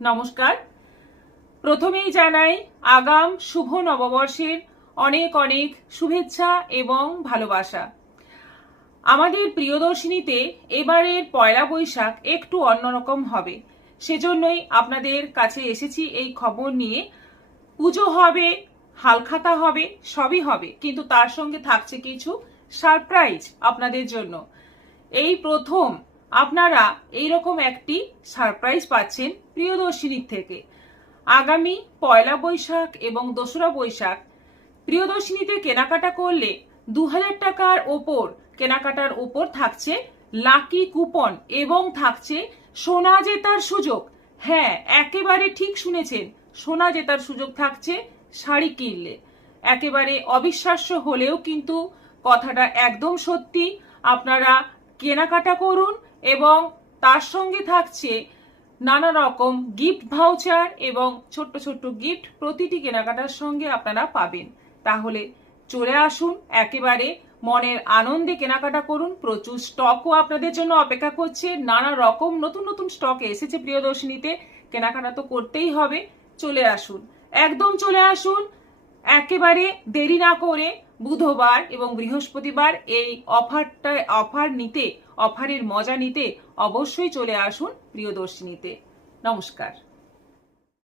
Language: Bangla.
নমস্কার। প্রথমেই জানাই আগাম শুভ নববর্ষের অনেক অনেক শুভেচ্ছা এবং ভালোবাসা। আমাদের প্রিয়দর্শিনীতে এবারের পয়লা বৈশাখ একটু অন্যরকম হবে, সেজন্যই আপনাদের কাছে এসেছি এই খবর নিয়ে। পুজো হবে, হালখাতা হবে, সবই হবে, কিন্তু তার সঙ্গে থাকছে কিছু সারপ্রাইজ আপনাদের জন্য। এই প্রথম আপনারা এইরকম একটি সারপ্রাইজ পাচ্ছেন প্রিয়দর্শিনীর থেকে। আগামী পয়লা বৈশাখ এবং দোসরা বৈশাখ প্রিয়দর্শিনীতে কেনাকাটা করলে 2000 টাকার ওপর কেনাকাটার ওপর থাকছে লাকি কুপন এবং থাকছে সোনা জেতার সুযোগ। হ্যাঁ, একেবারে ঠিক শুনেছেন, সোনা জেতার সুযোগ থাকছে শাড়ি কিনলে। একেবারে অবিশ্বাস্য হলেও কিন্তু কথাটা একদম সত্যি। আপনারা কেনাকাটা করুন এবং তার সঙ্গে থাকছে নানা রকম গিফট ভাউচার এবং ছোট্ট ছোট্ট গিফট প্রতিটি কেনাকাটার সঙ্গে আপনারা পাবেন। তাহলে চলে আসুন, একেবারে মনের আনন্দে কেনাকাটা করুন। প্রচুর স্টকও আপনাদের জন্য অপেক্ষা করছে, নানা রকম নতুন নতুন স্টক এসেছে প্রিয়দর্শিনীতে। কেনাকাটা তো করতেই হবে, চলে আসুন, একদম চলে আসুন। একেবারে দেরি না করে বুধবার এবং বৃহস্পতিবার এই অফারের মজা নিতে অবশ্যই চলে আসুন প্রিয়দর্শিনীতে। নমস্কার।